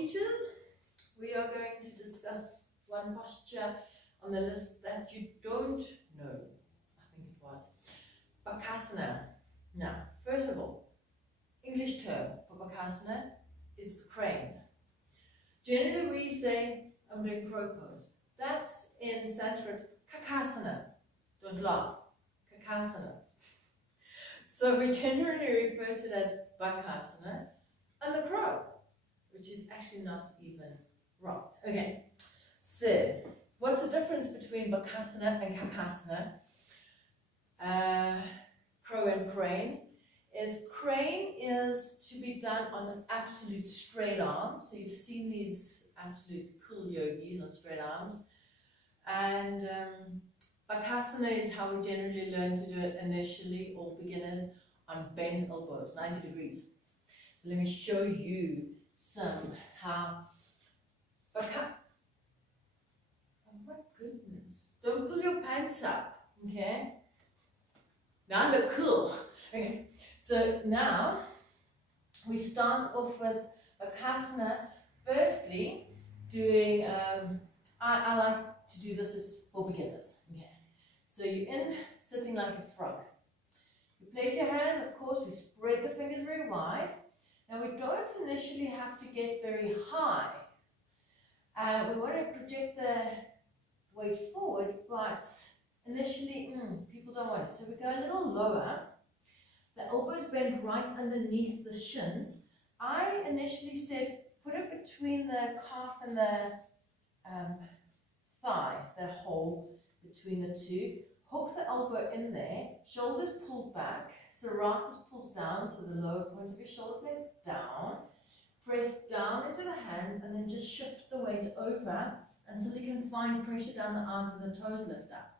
teachers, we are going to discuss one posture on the list that you don't know. I think it was Bakasana. Now, first of all, English term for Bakasana is crane. Generally we say, I'm doing crow pose. That's in Sanskrit, Kakasana. Don't laugh, Kakasana. So we generally refer to it as Bakasana and the crow, which is actually not even right. Okay, so what's the difference between Bakasana and Kakasana? Crow and crane is to be done on an absolute straight arm. So you've seen these absolute cool yogis on straight arms. And Bakasana is how we generally learn to do it initially, all beginners, on bent elbows, 90 degrees. So let me show you some how oh my goodness, don't pull your pants up, okay? Now I look cool. Okay, so now we start off with Bakasana. Firstly, doing, I like to do this as for beginners. Okay, so you're in sitting like a frog. You place your hands, of course, we spread the fingers very wide. Now we don't initially have to get very high. We want to project the weight forward, but initially, people don't want it. So we go a little lower. The elbows bend right underneath the shins. I initially said put it between the calf and the thigh, that hole between the two. Hook the elbow in there, shoulders pulled back, serratus pulls down, so the lower point of your shoulder blades down. Press down into the hand and then just shift the weight over until you can find pressure down the arms and the toes lift up.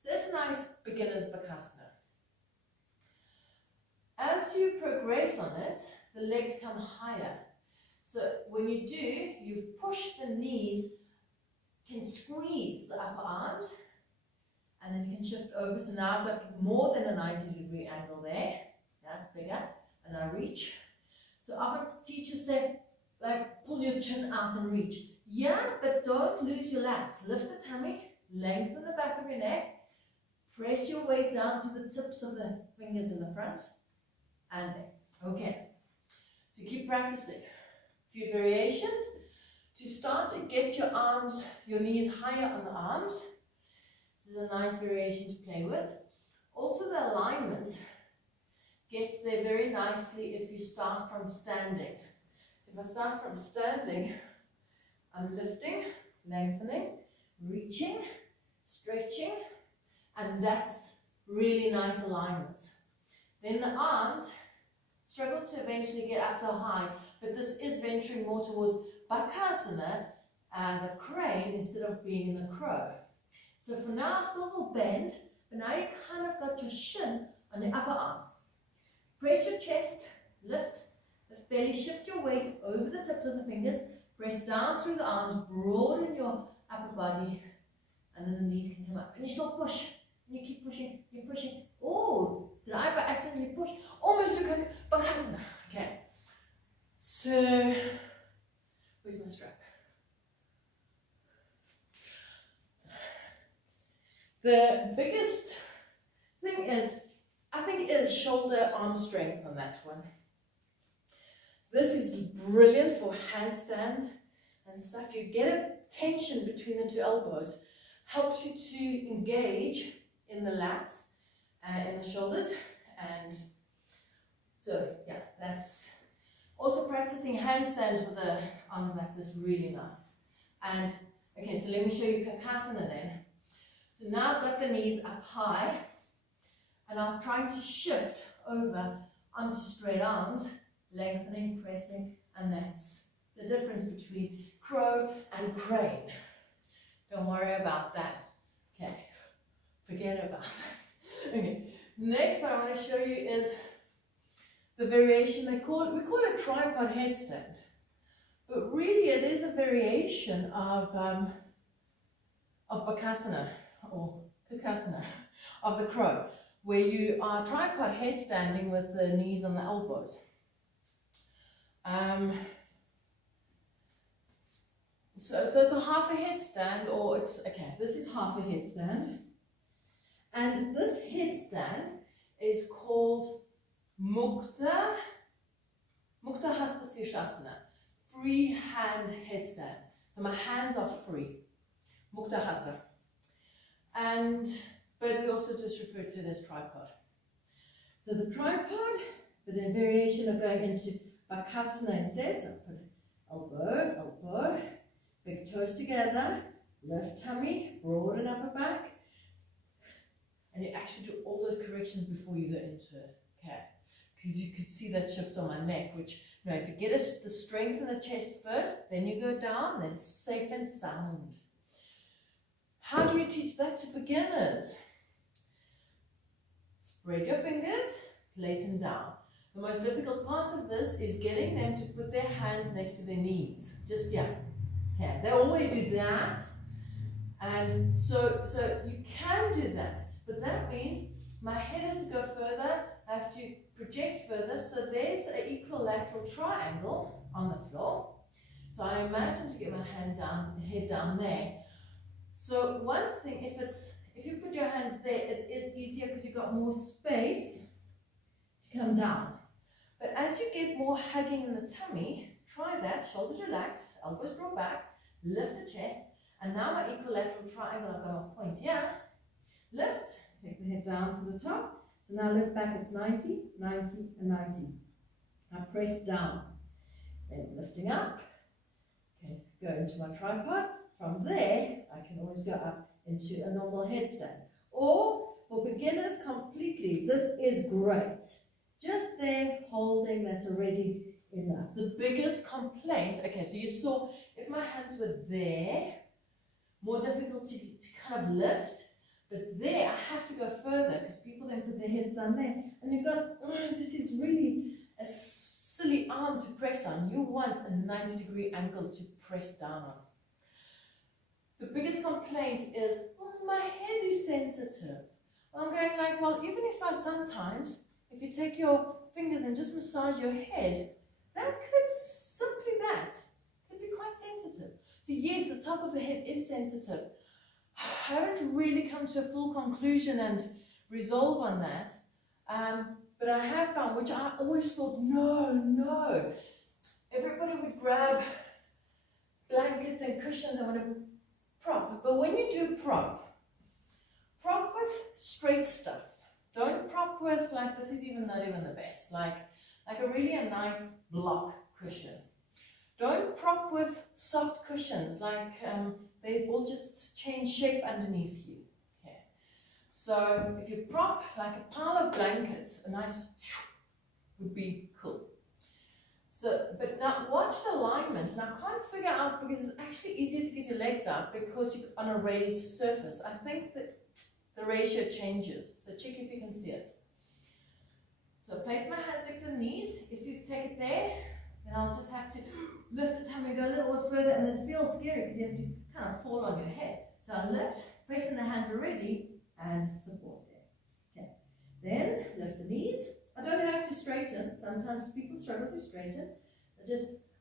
So it's a nice beginner's Bakasana. As you progress on it, the legs come higher. So when you do, you push the knees, can squeeze the upper arms, and then you can shift over. So now I've got more than a 90-degree angle there. That's bigger. And I reach. So often teachers say, like, pull your chin out and reach. Yeah, but don't lose your lats. Lift the tummy, lengthen the back of your neck, press your weight down to the tips of the fingers in the front, and there. Okay. So keep practicing. A few variations. To start to get your arms, your knees higher on the arms. This is a nice variation to play with. Also the alignment gets there very nicely if you start from standing. So if I start from standing, I'm lifting, lengthening, reaching, stretching, and that's really nice alignment. Then the arms struggle to eventually get up to high, but this is venturing more towards Bakasana, the crane, instead of being in the crow. So for now, still will bend, but now you kind of got your shin on the upper arm. Press your chest, lift belly, shift your weight over the tips of the fingers, press down through the arms, broaden your upper body, and then the knees can come up. And you still push, and you keep pushing, you're pushing. Oh, did I accidentally push? Almost a good Bakasana. Okay. So, where's my strap? The biggest thing is, I think, is shoulder arm strength on that one. This is brilliant for handstands and stuff. You get a tension between the two elbows, helps you to engage in the lats and in the shoulders. And so, yeah, that's also practicing handstands with the arms like this, really nice. And okay, so let me show you Kakasana then. So now I've got the knees up high, and I was trying to shift over onto straight arms, lengthening, pressing, and that's the difference between crow and crane. Don't worry about that. Okay, forget about that. Okay, next one I want to show you is the variation we call it tripod headstand, but really it is a variation of Bakasana or Kakasana of the crow, where you are tripod headstanding with the knees on the elbows. So it's a half a headstand, or it's, okay, this is half a headstand. And this headstand is called Mukta Hasta Sirsasana, free hand headstand. So my hands are free, Mukta Hasta. But we also just refer to it as tripod. So the tripod, but a variation of going into Bakasana instead. So put elbow, elbow, big toes together, lift tummy, broaden upper back. And you actually do all those corrections before you go into it, okay? Because you could see that shift on my neck, which, you know, if you get the strength in the chest first, then you go down, then safe and sound. How do you teach that to beginners? Spread your fingers, place them down. The most difficult part of this is getting them to put their hands next to their knees. Just, yeah. Okay, they always do that. And so you can do that, but that means my head has to go further, I have to project further, so there's an equilateral triangle on the floor. So I imagine to get my head down there. So one thing, if you put your hands there, it is easier because you've got more space to come down. But as you get more hugging in the tummy, try that, shoulders relaxed, elbows draw back, lift the chest. And now my equilateral triangle, I've got my point here. Lift, take the head down to the top. So now lift back, it's 90, 90, and 90. Now press down. Then lifting up. Okay, go into my tripod. From there, I can always go up into a normal headstand. Or, for beginners completely, this is great. Just there, holding, that's already enough. The biggest complaint, okay, so you saw, if my hands were there, more difficult to kind of lift, but there I have to go further because people then put their heads down there, and you've got, oh, this is really a silly arm to press on. You want a 90-degree angle to press down on. The biggest complaint is, oh, my head is sensitive. I'm going like, well, even if I sometimes, if you take your fingers and just massage your head, that could simply could be quite sensitive. So yes, the top of the head is sensitive. I haven't really come to a full conclusion and resolve on that, but I have found, which I always thought, no. Everybody would grab blankets and cushions and want to prop, but when you do prop with straight stuff. Don't prop with, like, this is not even the best, like a really nice block cushion. Don't prop with soft cushions, like they will just change shape underneath you. Okay. So if you prop like a pile of blankets, a nice would be cool. So, but now watch the alignment, and I can't figure out, because it's actually easier to get your legs out because you're on a raised surface. I think that the ratio changes, so check if you can see it. So place my hands next to the knees. If you take it there, then I'll just have to lift the tummy, go a little bit further, and it feels scary because you have to kind of fall on your head. So I lift, pressing the hands already, and support there. Okay. Then lift the knees. I don't have to straighten. Sometimes people struggle to straighten.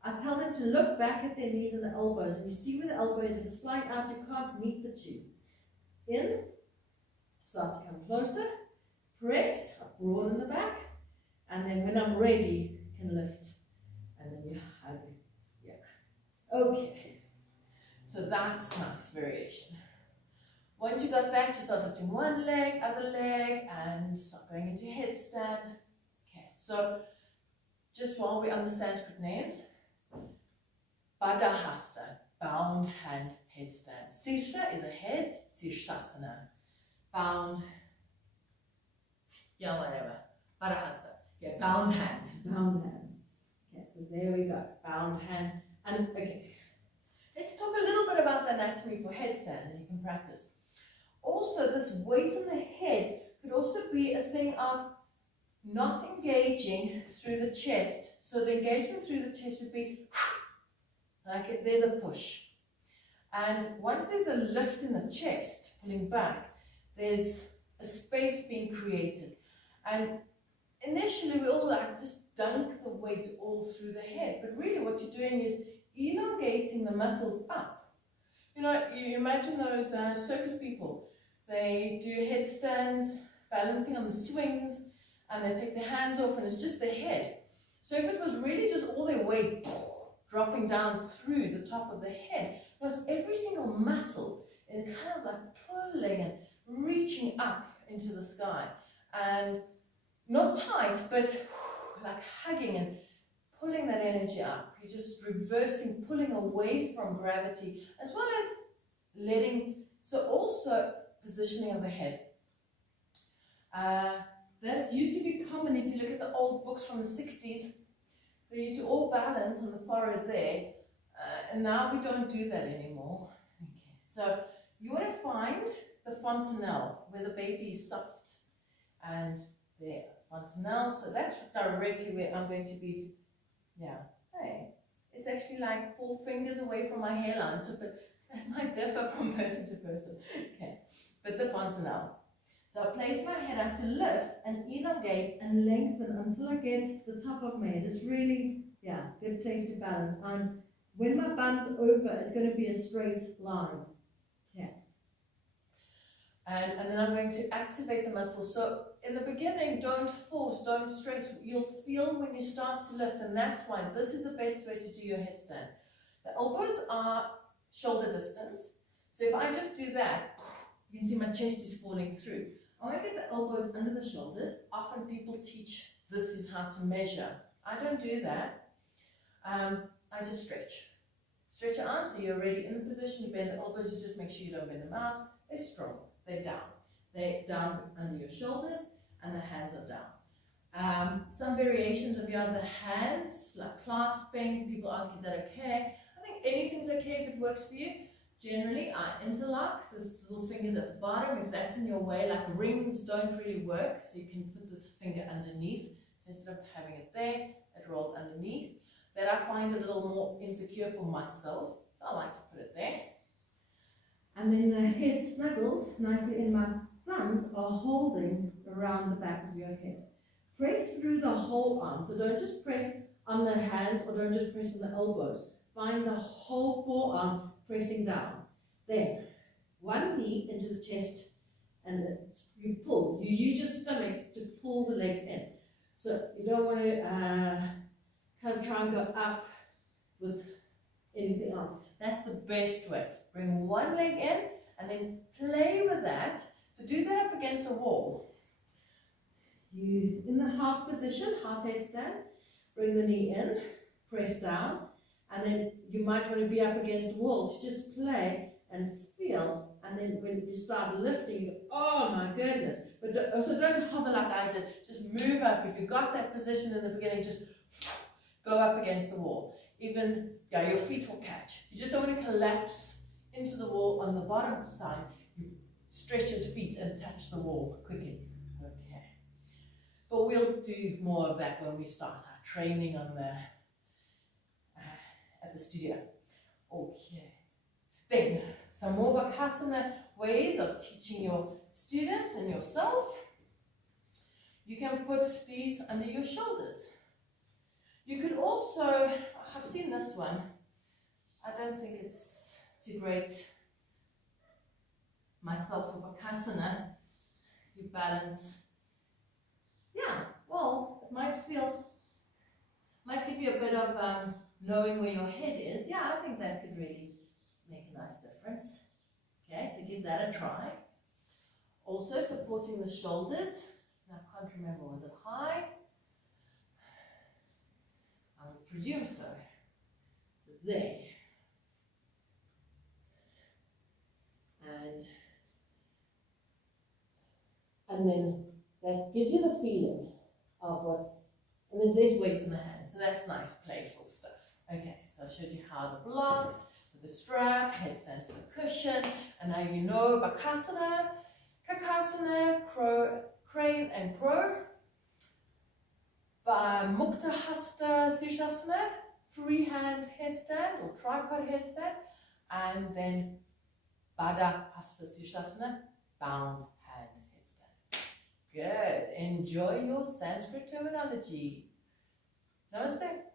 I tell them to look back at their knees and the elbows, and you see where the elbow is. If it's flying out, you can't meet the two. In, start to come closer, press, broaden the back, and then when I'm ready, can lift, and then you hug. Yeah. Okay. So that's nice variation. Once you got that, you start lifting one leg, other leg, and start going into headstand. Okay, so just while we're on the Sanskrit names, Padahasta, bound hand headstand. Sirsha is a head, Sirsasana. Bound, yeah, whatever. Padahasta, yeah, bound hands. Bound hands. Okay, so there we go, bound hand. And okay, let's talk a little bit about the anatomy for headstand, and you can practice. Also, this weight on the head could also be a thing of not engaging through the chest. So the engagement through the chest would be like there's a push. And once there's a lift in the chest, pulling back, there's a space being created. And initially we all like just dunk the weight all through the head. But really what you're doing is elongating the muscles up You know, you imagine those circus people. They do headstands, balancing on the swings, and they take their hands off and it's just their head. So if it was really just all their weight dropping down through the top of the head, no, it's every single muscle is kind of like pulling and reaching up into the sky. And not tight, but like hugging and pulling that energy up. You're just reversing, pulling away from gravity, as well as letting, so also positioning of the head. This used to be common if you look at the old books from the 60s. They used to all balance on the forehead there, and now we don't do that anymore. Okay, so you want to find the fontanelle, where the baby is soft, and there, fontanelle, so that's directly where I'm going to be, yeah, hey, it's actually like 4 fingers away from my hairline, so but that might differ from person to person, okay, but the fontanelle. So I place my head, I have to lift and elongate and lengthen until I get the top of my head. It's really, yeah, good place to balance. And when my bun's over, it's going to be a straight line. Okay. And then I'm going to activate the muscles. So in the beginning, don't force, don't stress. You'll feel when you start to lift, and that's why this is the best way to do your headstand. The elbows are shoulder distance. So if I just do that, you can see my chest is falling through. I want to get the elbows under the shoulders. Often people teach this is how to measure. I don't do that. I just stretch. Stretch your arms so you're already in the position. You bend the elbows. You just make sure you don't bend them out. They're strong. They're down. They're down under your shoulders and the hands are down. Some variations of your other hands, like clasping. People ask, is that okay? I think anything's okay if it works for you. Generally, I interlock this little fingers at the bottom. If that's in your way, like rings don't really work, so you can put this finger underneath. So instead of having it there, it rolls underneath. That I find a little more insecure for myself, so I like to put it there. And then the head snuggles nicely in my thumbs are holding around the back of your head. Press through the whole arm, so don't just press on the hands or don't just press on the elbows. Find the whole forearm pressing down. Then, one knee into the chest and you pull. You use your stomach to pull the legs in. So you don't want to kind of try and go up with anything else. That's the best way. Bring one leg in and then play with that. So do that up against a wall. You in the half position, half headstand. Bring the knee in, press down. And then you might want to be up against a wall to just play and feel. And then when you start lifting, you go, oh my goodness. But also don't hover like I did. Just move up. If you got that position in the beginning, just go up against the wall. Even, yeah, your feet will catch. You just don't want to collapse into the wall on the bottom side. You stretch his feet and touch the wall quickly. Okay. But we'll do more of that when we start our training on the at the studio. Okay. Then, some more Bakasana ways of teaching your students and yourself. You can put these under your shoulders. You could also, I've seen this one. I don't think it's too great myself for Bakasana. You balance. Yeah, well, it might give you a bit of knowing where your head is. Yeah, I think that could really make a nice difference. Okay, so give that a try. Also supporting the shoulders. I can't remember, was it high? I would presume so. So there. And then that gives you the feeling of what, and there's weight in the hand, so that's nice, playful stuff. Okay, so I showed you how the blocks, with the strap, headstand to the cushion, and now you know Bakasana, Kakasana, crow, crane and crow, Mukta Hasta Sirsasana, freehand headstand or tripod headstand, and then Baddha Hasta Sirsasana, bound hand headstand. Good. Enjoy your Sanskrit terminology. Namaste.